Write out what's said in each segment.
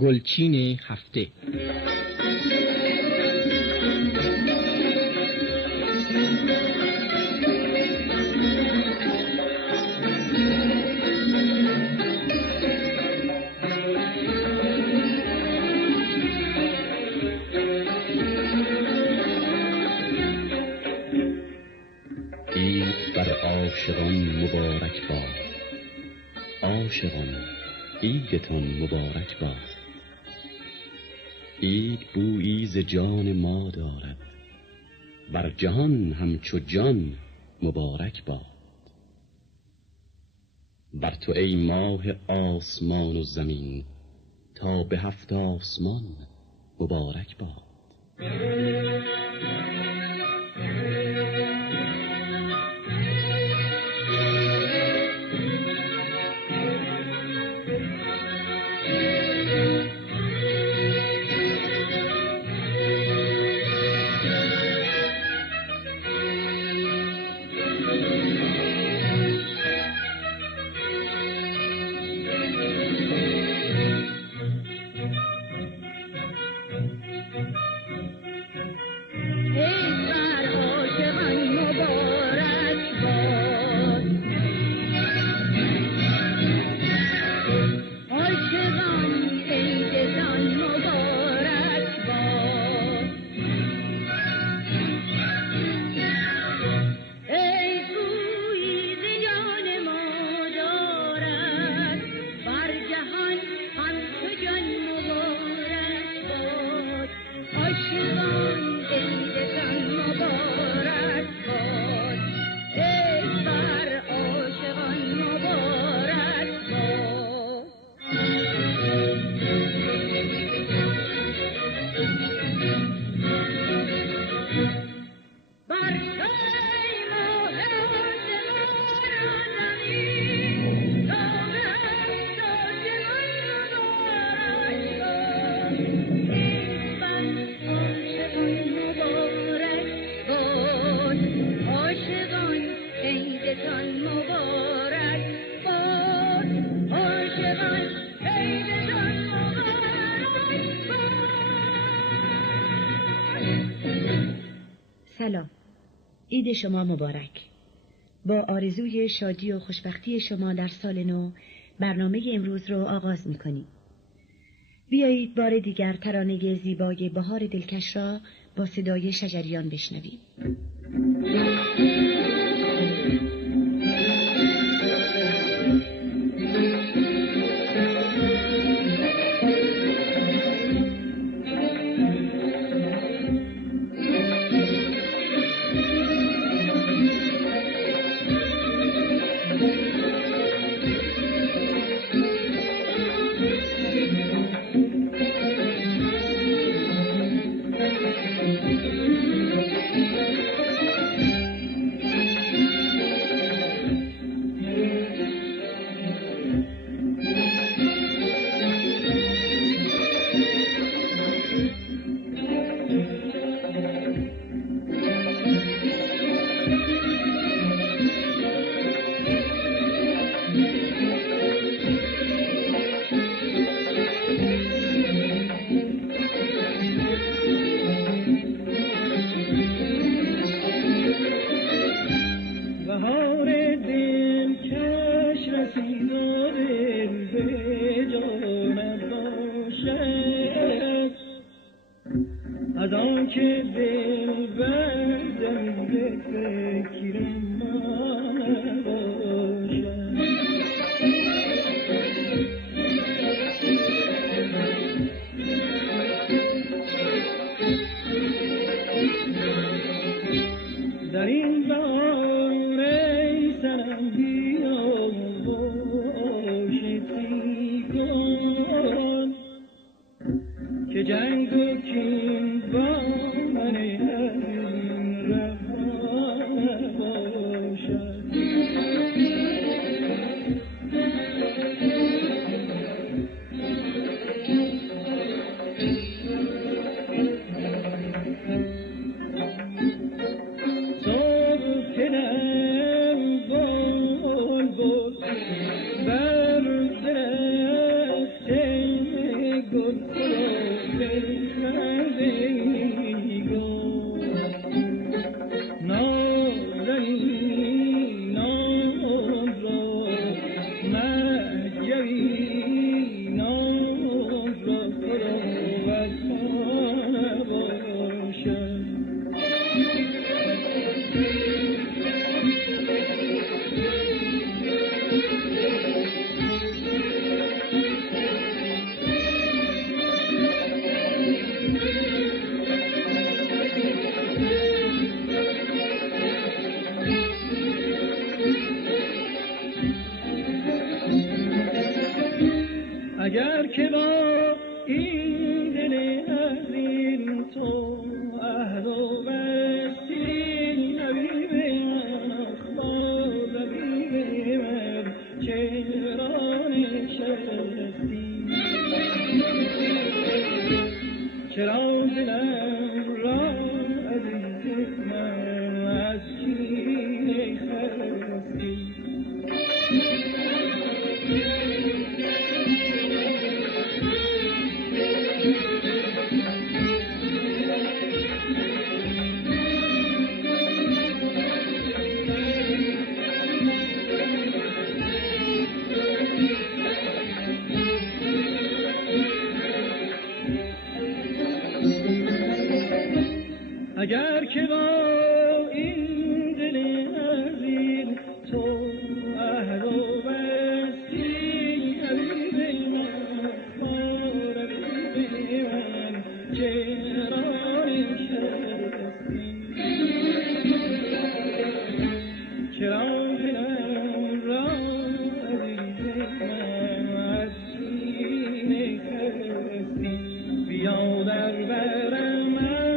گلچین هفته. عید بر عاشقان مبارک باد، عاشقان عیدتان مبارک باد. عید بویی ز جان ما دارد، بر جهان همچو جان مبارک باد. بر تو ای ماه آسمان و زمین، تا به هفت آسمان مبارک باد. سلام، عید شما مبارک. با آرزوی شادی و خوشبختی شما در سال نو برنامه امروز رو آغاز می‌کنیم. بیایید بار دیگر ترانه زیبای بهار دلکش را با صدای شجریان بشنویم. اگر که با این دل عزیز تو عهد و بستی حبیب باز حبیب من چرا نشستی چرا دلم را عزیز من از چین خستی اگر که با این دل عزیز تو عهد و بستی حبیب من حبیب من چرا نشستی چرا دلم را عزیز من از سینه خستی بیا در برم از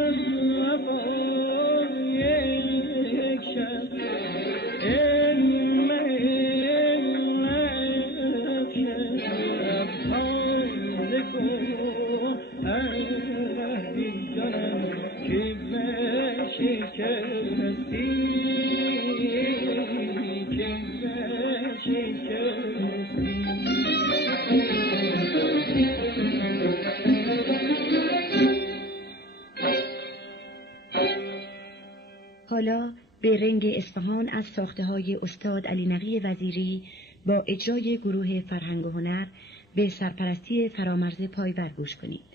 حالا به رنگ اصفهان از ساخته‌های استاد علی نقی وزیری با اجرای گروه فرهنگ و هنر به سرپرستی فرامرز پایور گوش کنید.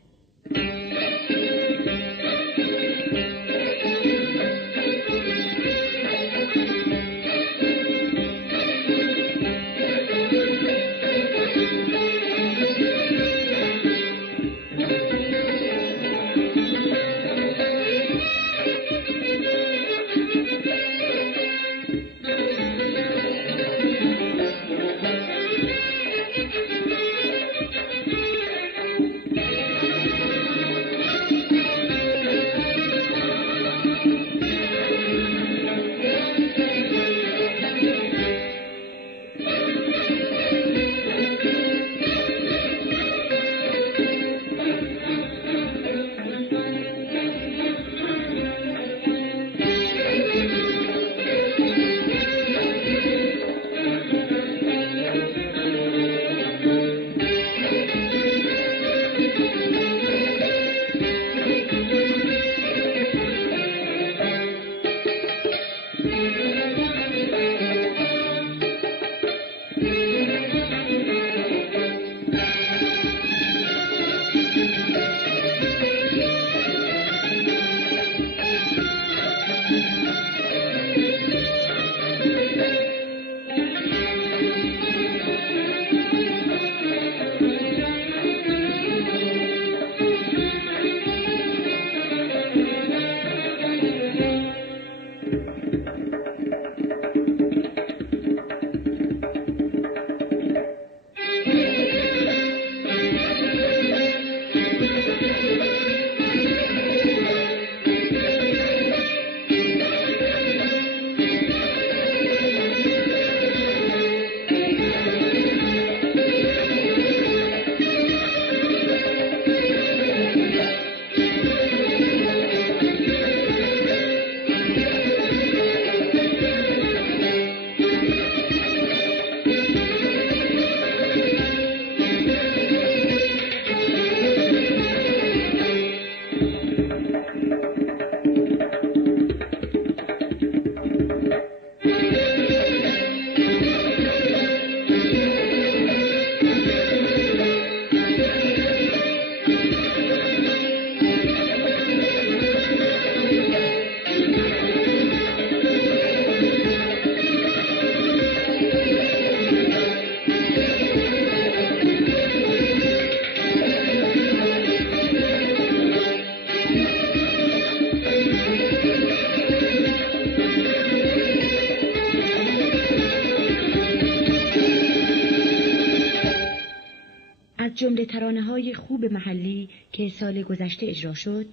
جمله ترانه‌های خوب محلی که سال گذشته اجرا شد،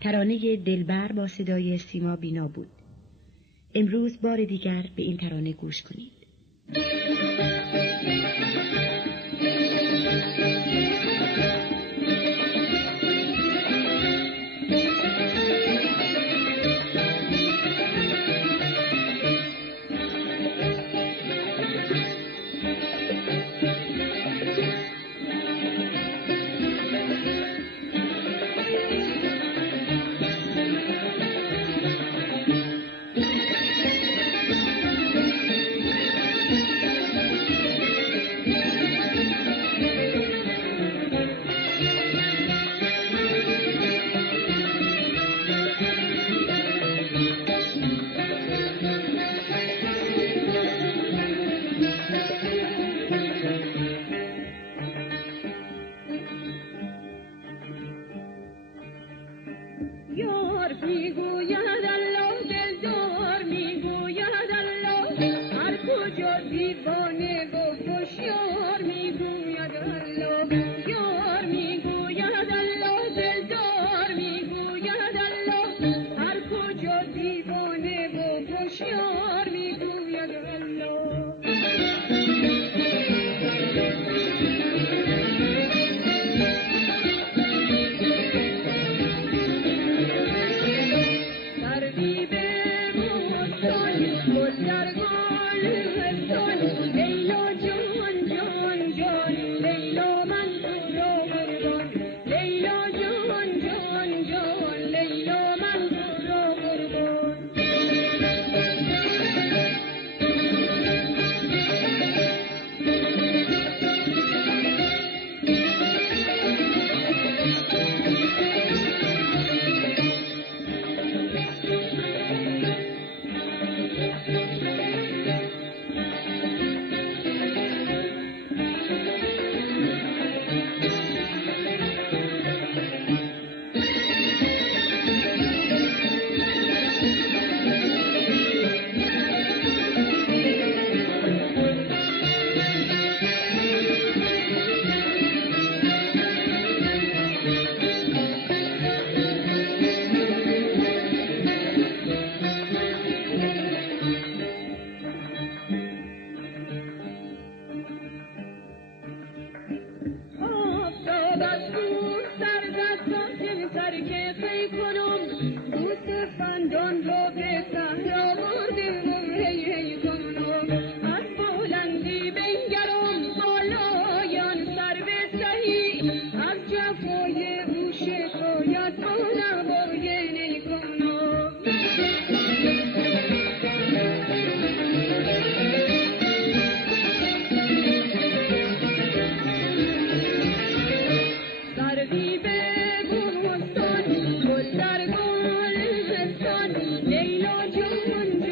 ترانه دلبر با صدای سیما بینا بود. امروز بار دیگر به این ترانه گوش کنید. لیلا جان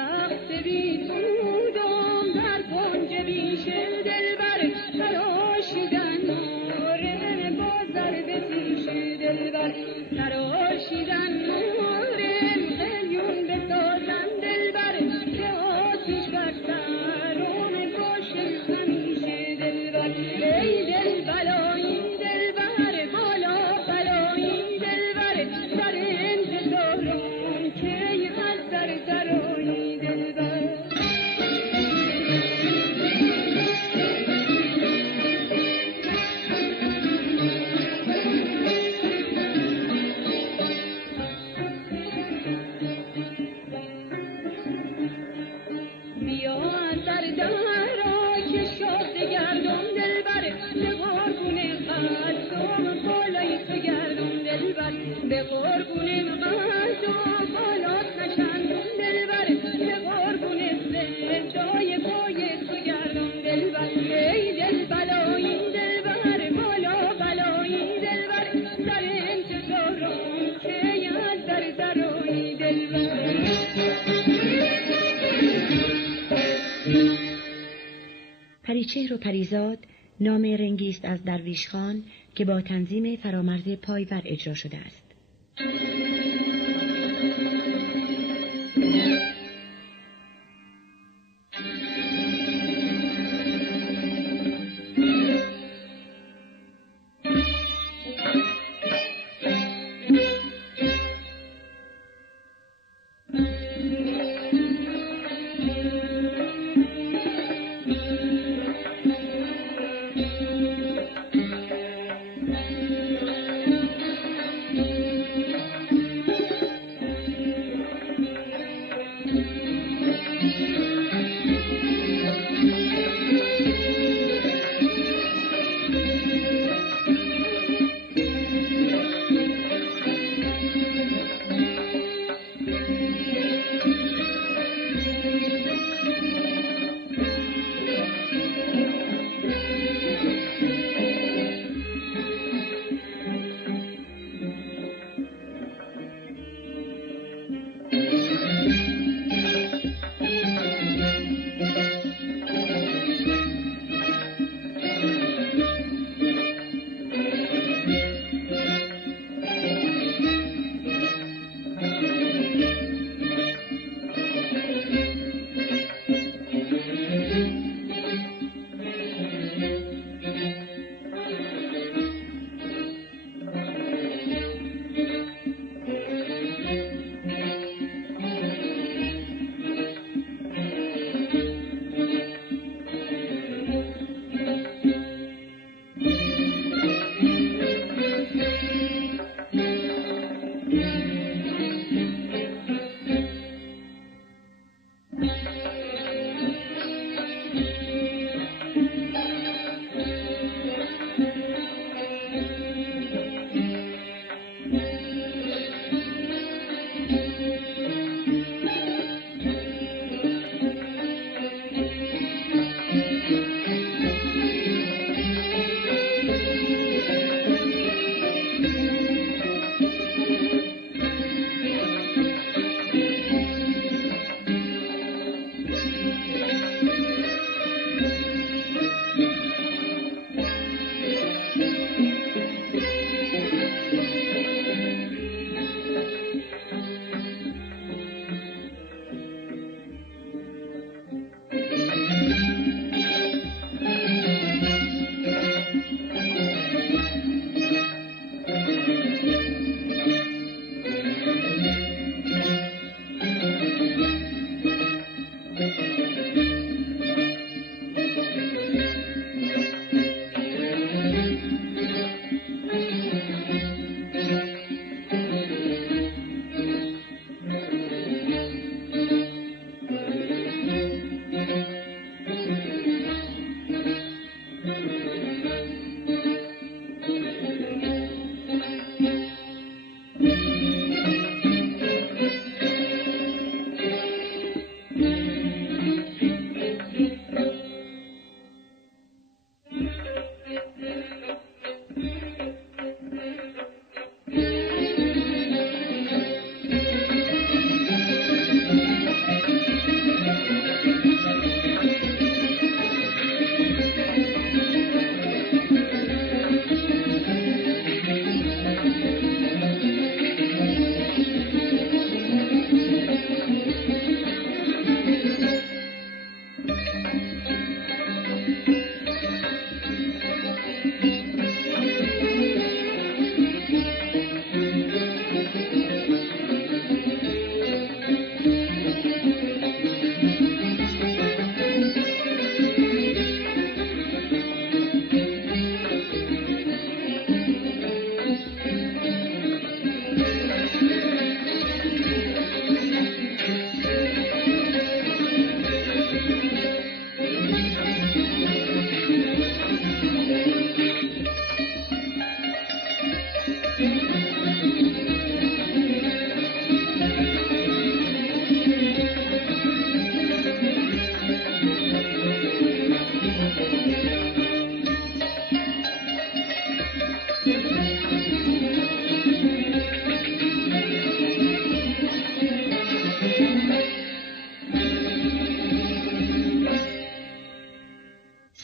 رقص بی سودم در کنج بیش دلبر تراشیدن ماره با ضرب پیش دلبر تراشیدن ماره قلیون بسازن دلبر که آتیش بر سرم باشه همیشه دلبر ای دل بلایی دلبر بالا بلایی دلبر در انتظارم که از در درایی دلبر بیا از در درا که شاد گردم دلبر به قربون قدم بالای تو گردم دلبر به قربون قدم بالات نشندم دلبر به قربون سجای پای تو گردم دلبر ای دل بلایی دلبر بالا بلایی دلبر در انتظارم که از در درایی دلبر پریچهر و پریزاد نام رنگی است از درویش خان که با تنظیم فرامرز پایور اجرا شده است.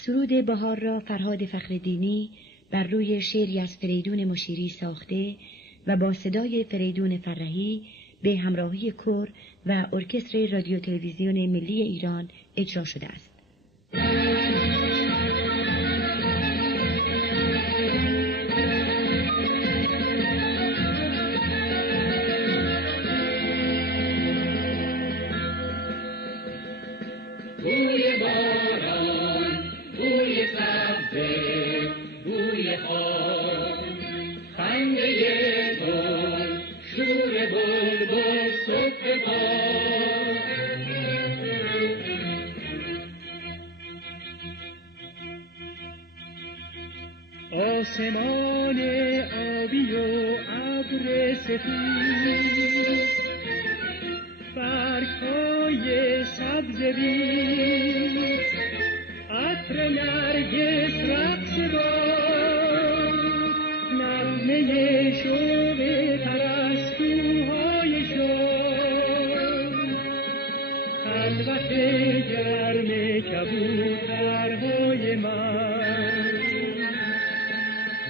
سرود بهار را فرهاد فخرالدینی بر روی شعری از فریدون مشیری ساخته و با صدای فریدون فرحی به همراهی کور و ارکستر رادیو تلویزیون ملی ایران اجرا شده است. بوی باران، بوی سبزه، بوی خار، خنده گل، شور بلبل، صبح بهار. آسمان آبی و ابر سفید، برگ‌های سبز بید، عطر نرگس رقص باد، نغمه شوق پرستوهای شاد، خلوت گرم کبوترهای من،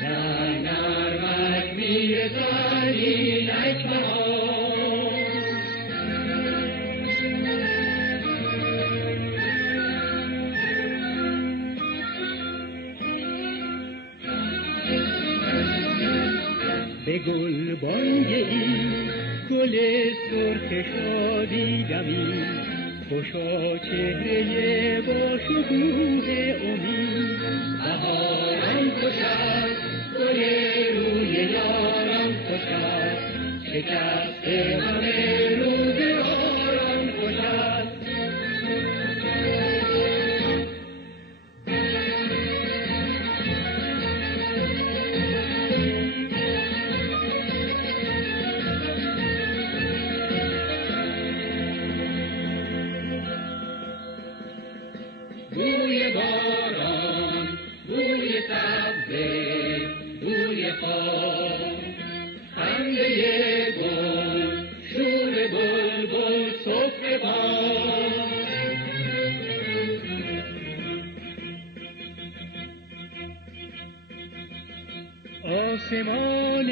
در نرمک میرسد اینک بهار. به گلبانگ این گل سرخ شادی دمی، خوشا چهره با شکوه امید. بهاران خوش است، گل روی یاران خوش است، شکست همه روزگاران خوش است. بوی باران، بوی سبزه، بوی خار، خنده گل، شور بلبل، صبح بهار. آسمان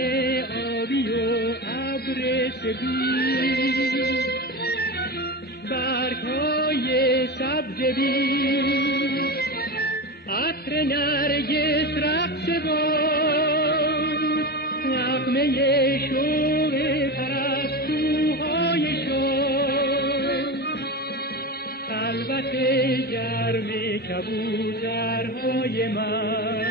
آبی و ابر سفید، برگ‌های سبز بید، عطر نرگس رقص باد، نغمه شوق پرستوهای شاد، خلوت گرم کبوترهای من،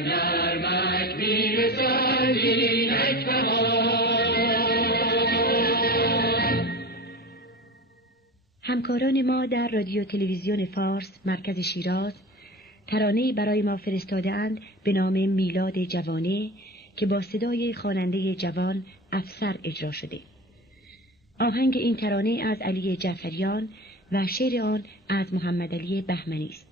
نرمک میرسد اینک بهار. همکاران ما در رادیو تلویزیون فارس مرکز شیراز ترانه‌ای برای ما فرستاده‌اند به نام میلاد جوانه که با صدای خواننده جوان افسر اجرا شده. آهنگ این ترانه از علی جعفریان و شعر آن از محمد علی بهمنی است.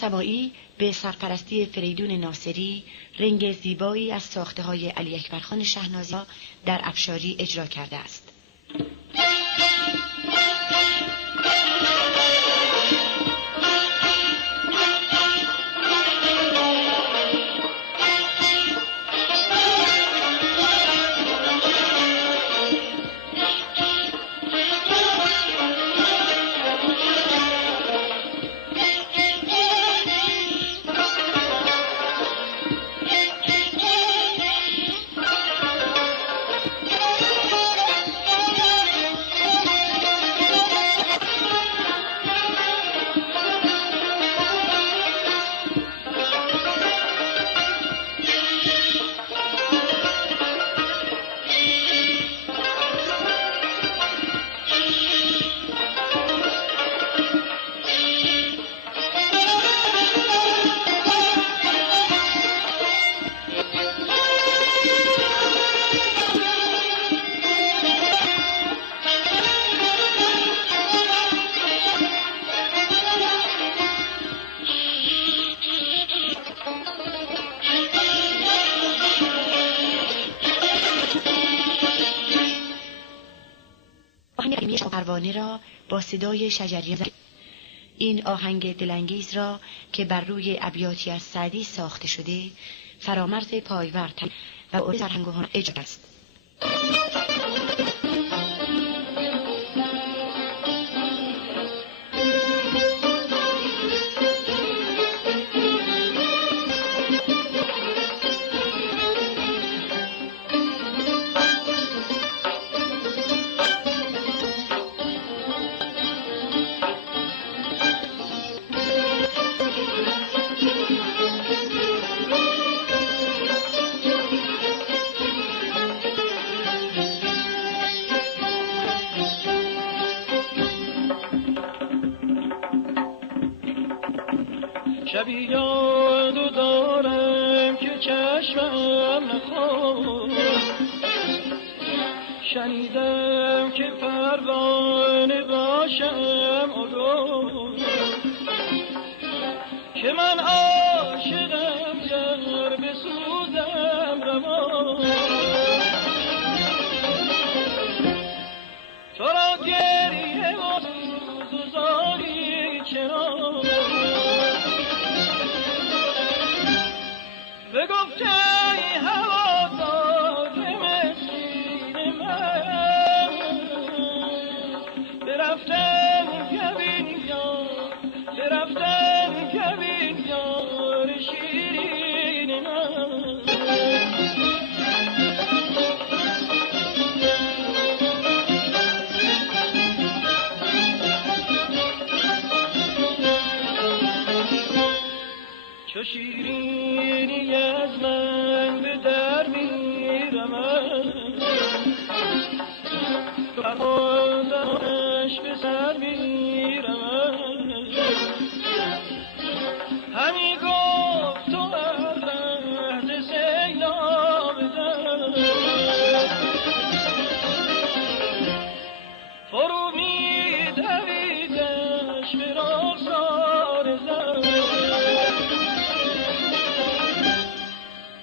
سماعی به سرپرستی فریدون ناصری رنگ زیبایی از ساخته‌های علی اکبرخان شهنازی در افشاری اجرا کرده است. پروانه را با صدای شجریان این آهنگ دلانگیز را که بر روی ابیاتی از سعدی ساخته شده فرامرز پایور و عرض فرهنگ و هنر اجرا است. شبی یاد دارم که چشمم نخورد، شنیدم که پروانه باشم اولو، که من عاشقم گر بسوزم روان، تو را گریه و سوز و زاری چرا بگفته ای هوادار مسکین من، برفتم کبین یار، برفتم کبین یار شیرین من. چو شیرینی از من به در میرمد، فرماندمش به سر میرمد، همی گفت تو هر لحظه سیلاب در فرو میدویدش به رخسار زر،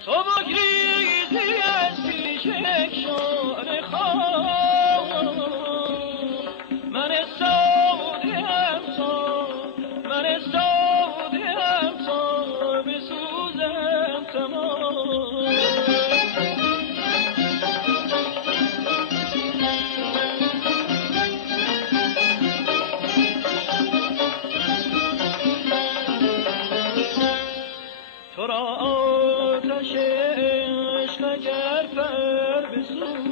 تو بگریزی از پیش یک شعله خواب، من سودیم تا، من سودیم تا بسوزم تمام. تو را آتش عشق اگر پر بسوز،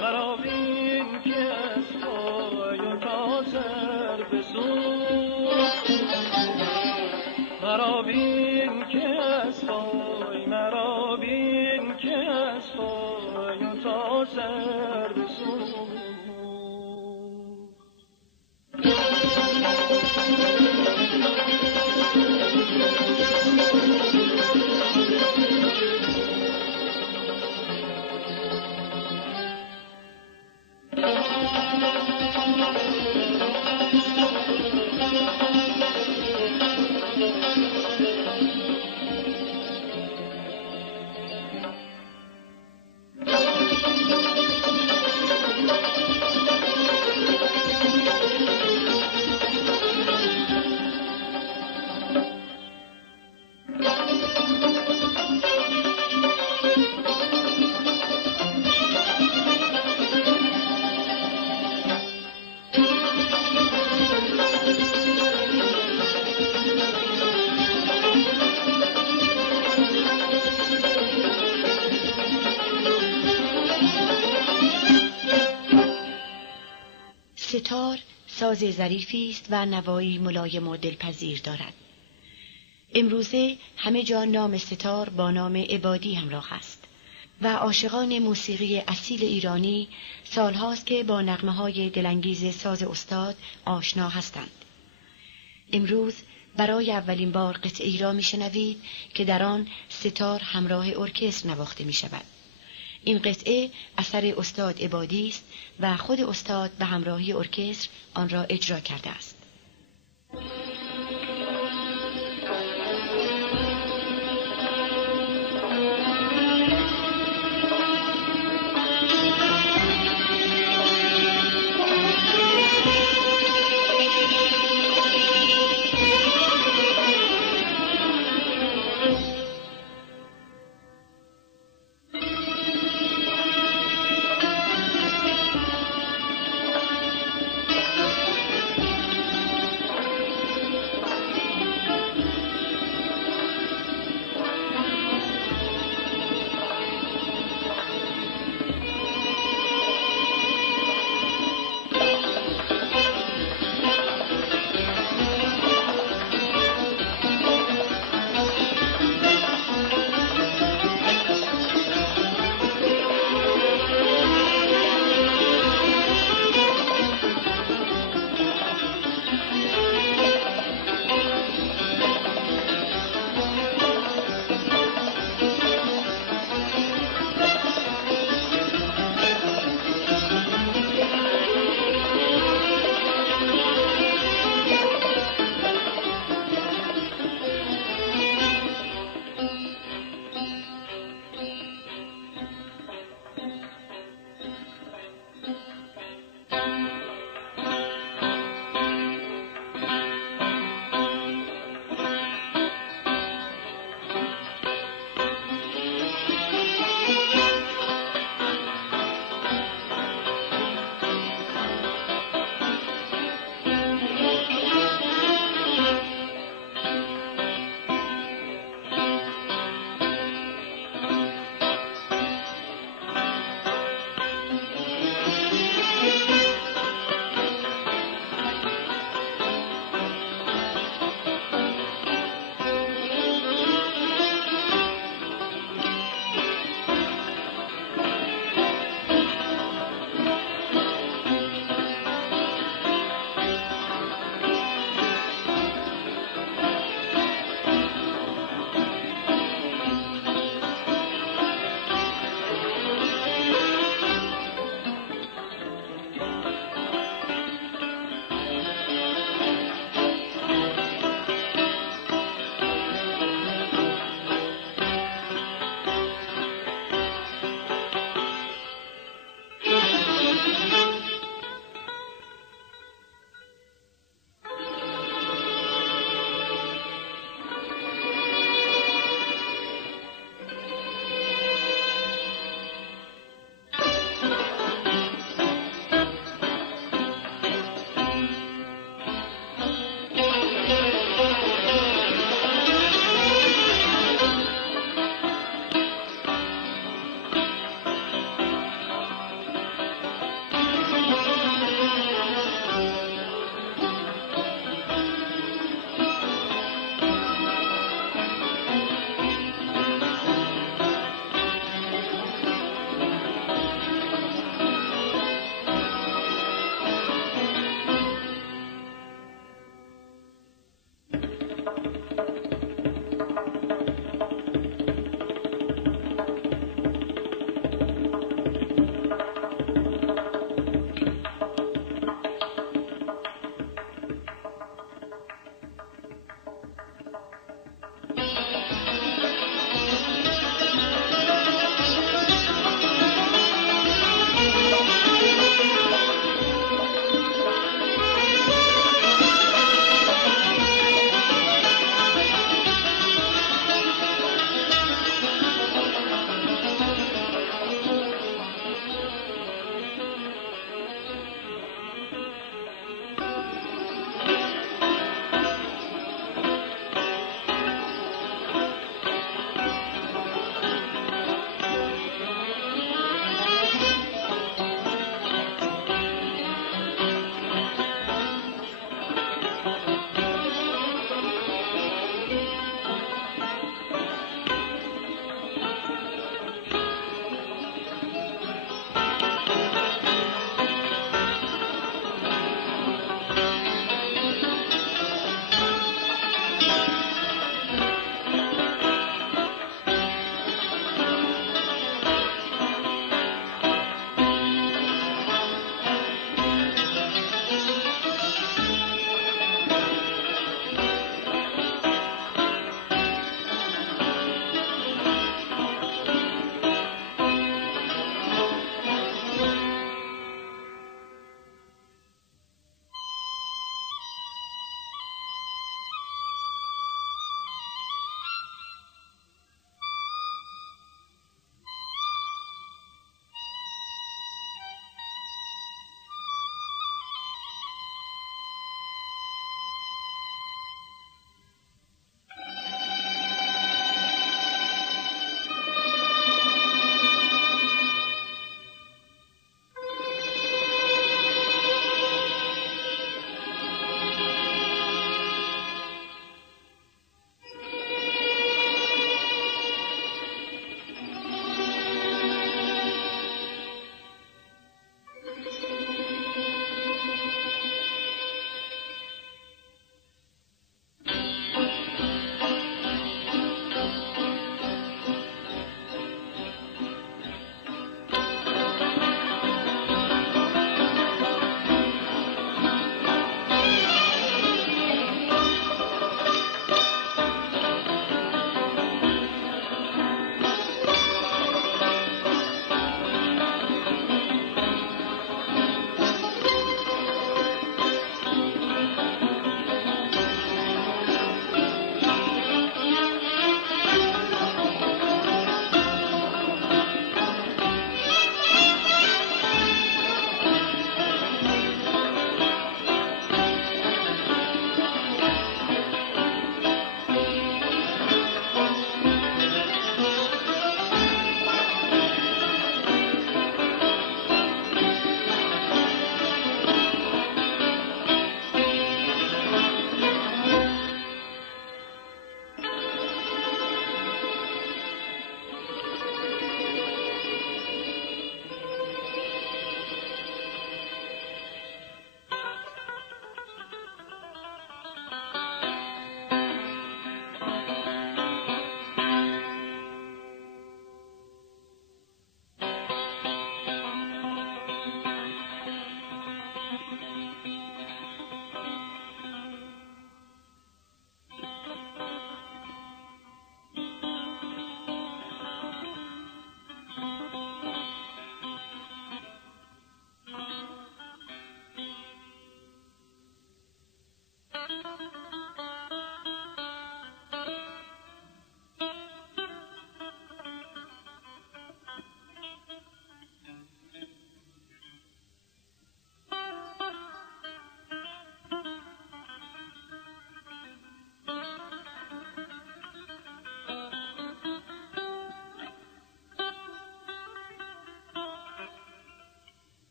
مرا بین که از پای و تا سر بسوز، مرا بین که از پای، مرا بین که از پای و تا سر بسوز. ستار ساز ظریفی است و نوایی ملایم و دلپذیر دارد. امروزه همه جا نام ستار با نام عبادی همراه است و عاشقان موسیقی اصیل ایرانی سالهاست که با نغمه‌های دلانگیز ساز استاد آشنا هستند. امروز برای اولین بار قطعه‌ای را میشنوید که در آن ستار همراه ارکستر نواخته می شود. این قطعه اثر استاد عبادی است و خود استاد به همراهی ارکستر آن را اجرا کرده است.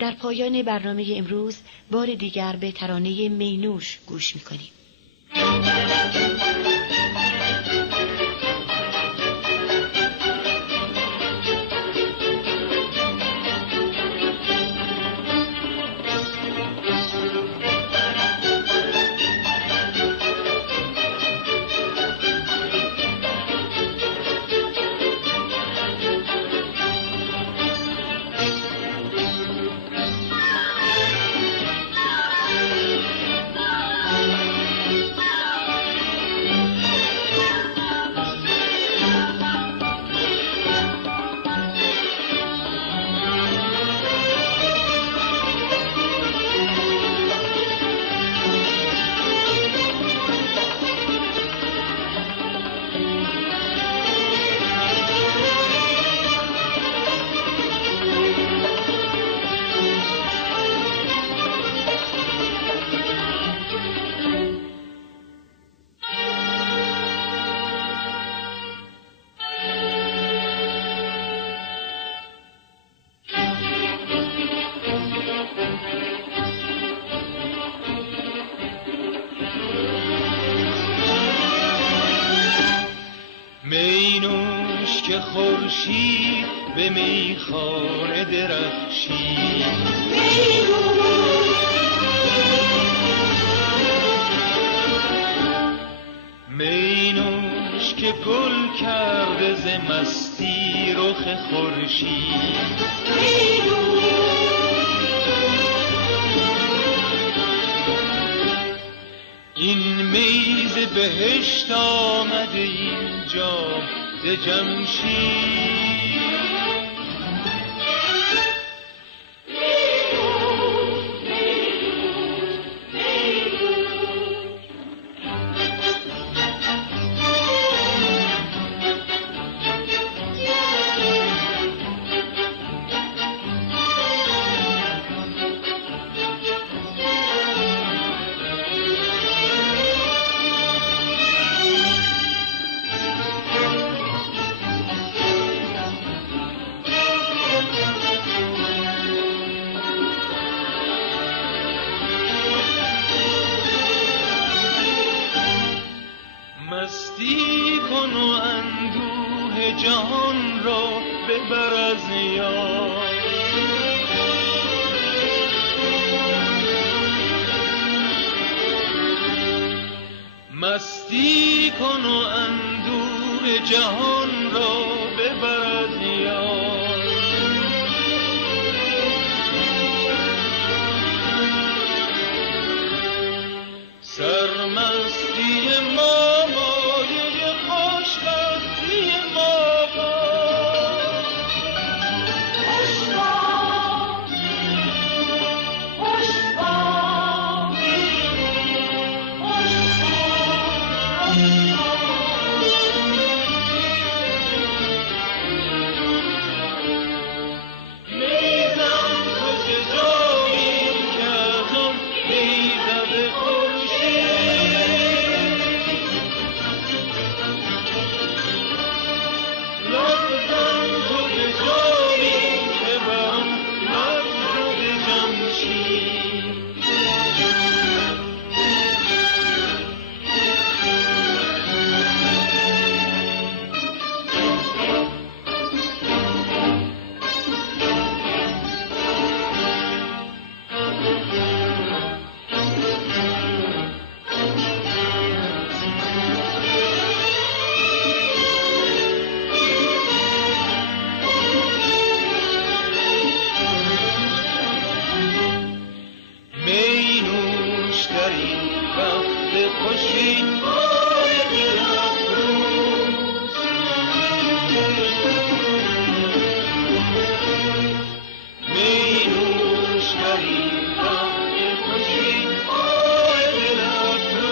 در پایان برنامه امروز بار دیگر به ترانه مینوش گوش می‌کنیم. مینوش که خورشید به میخانه درخشید، مینوش که گل کرده ز مستی رخ خورشید، این میز بهشت آمده اینجا ز جمشید. مستی کن و اندوه جهان را ببر از یاد، مستی کن و اندوه جهان را ببر از یاد. سرمستی ما مایه خوشبختی ما باد، خوشباد خوشباد میزم تو که جایی که از آن میزد خورشید، لرزم تو که جایی که بر آن لرزد جمشید. مینوش در این وقت خوشی بار دل افروز، مینوش در این وقت خوشی بار دل افروز.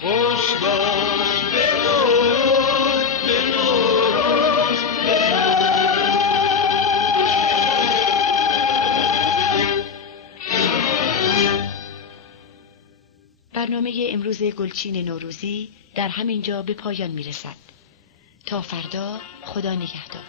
خوش باش به نوروز، به نوروز، به برنامه امروز گلچین نوروزی در همین جا به پایان می رسد. تا فردا، خدا نگهدار.